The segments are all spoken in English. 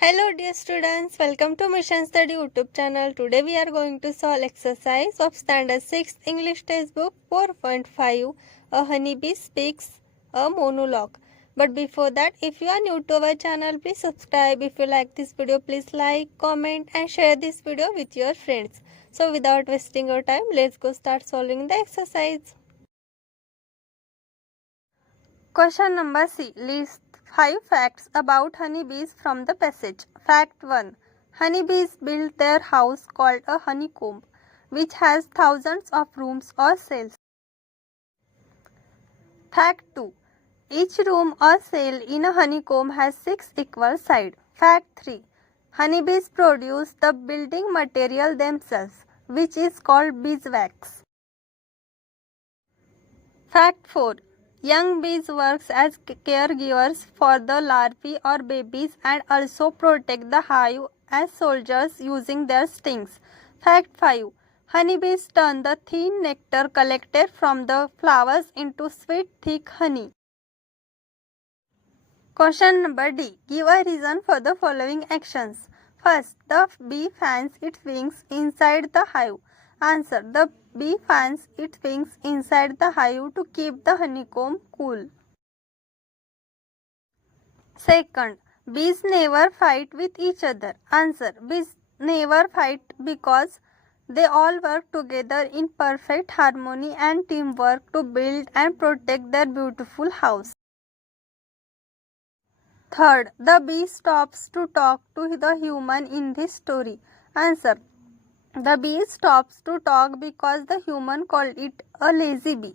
Hello dear students, welcome to Mission Study YouTube channel. Today we are going to solve exercise of Standard 6 English Textbook 4.5, A Honeybee Speaks a Monologue. But before that, if you are new to our channel, please subscribe. If you like this video, please like, comment and share this video with your friends. So without wasting your time, let's go start solving the exercise. Question number C. List 5 facts about honeybees from the passage. Fact 1. Honeybees build their house called a honeycomb, which has thousands of rooms or cells. Fact 2. Each room or cell in a honeycomb has 6 equal sides. Fact 3. Honeybees produce the building material themselves, which is called beeswax. Fact 4. Young bees work as caregivers for the larvae or babies and also protect the hive as soldiers using their stings. Fact 5. Honeybees turn the thin nectar collected from the flowers into sweet, thick honey. Question number D. Give a reason for the following actions. First, the bee fans its wings inside the hive. Answer. The bee fans its wings inside the hive to keep the honeycomb cool. Second, bees never fight with each other. Answer. Bees never fight because they all work together in perfect harmony and teamwork to build and protect their beautiful house. Third, the bee stops to talk to the human in this story. Answer. The bee stops to talk because the human called it a lazy bee.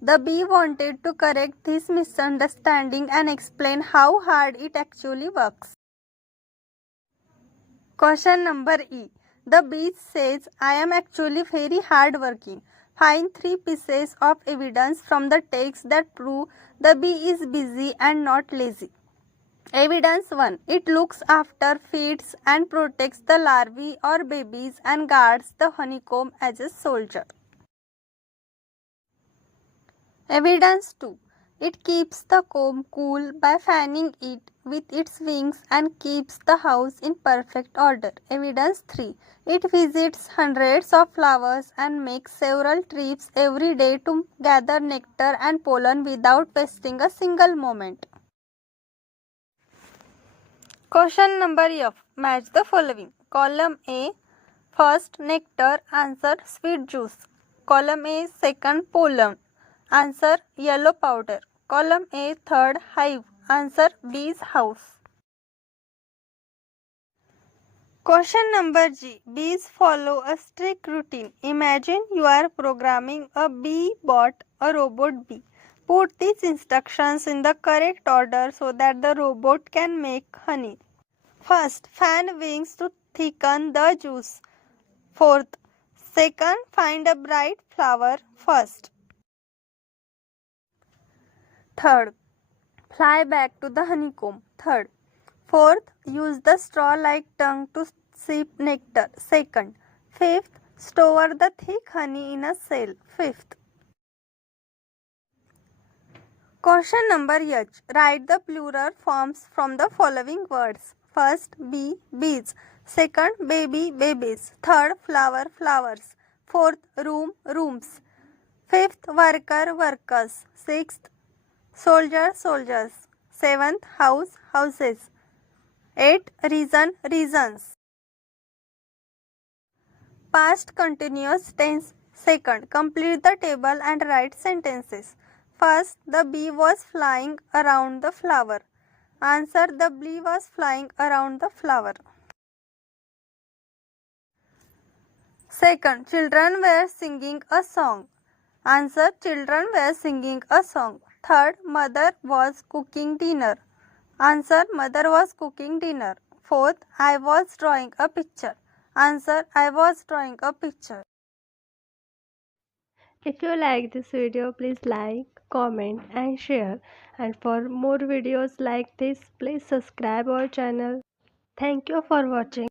The bee wanted to correct this misunderstanding and explain how hard it actually works. Question number E. The bee says, I am actually very hard working. Find 3 pieces of evidence from the text that prove the bee is busy and not lazy. Evidence 1. It looks after, feeds and protects the larvae or babies and guards the honeycomb as a soldier. Evidence 2. It keeps the comb cool by fanning it with its wings and keeps the house in perfect order. Evidence 3. It visits hundreds of flowers and makes several trips every day to gather nectar and pollen without wasting a single moment. Question number F. Match the following. Column A. First, nectar. Answer, sweet juice. Column A. Second, pollen. Answer, yellow powder. Column A. Third, hive. Answer, bee's house. Question number G. Bees follow a strict routine. Imagine you are programming a bee bot, a robot bee. Put these instructions in the correct order so that the robot can make honey. First, fan wings to thicken the juice. Fourth, second, find a bright flower first. Third, fly back to the honeycomb. Third. Fourth, use the straw-like tongue to sip nectar. Second. Fifth, store the thick honey in a cell. Fifth. Question number H. Write the plural forms from the following words. First, bee, bees. Second, baby, babies. Third, flower, flowers. Fourth, room, rooms. Fifth, worker, workers. Sixth, soldier, soldiers. Seventh, house, houses. Eighth, reason, reasons. Past continuous tense. Second, complete the table and write sentences. First, the bee was flying around the flower. Answer, the bee was flying around the flower. Second, children were singing a song. Answer, children were singing a song. Third, mother was cooking dinner. Answer, mother was cooking dinner. Fourth, I was drawing a picture. Answer, I was drawing a picture. If you like this video, please like, comment and share. And for more videos like this, please subscribe our channel. Thank you for watching.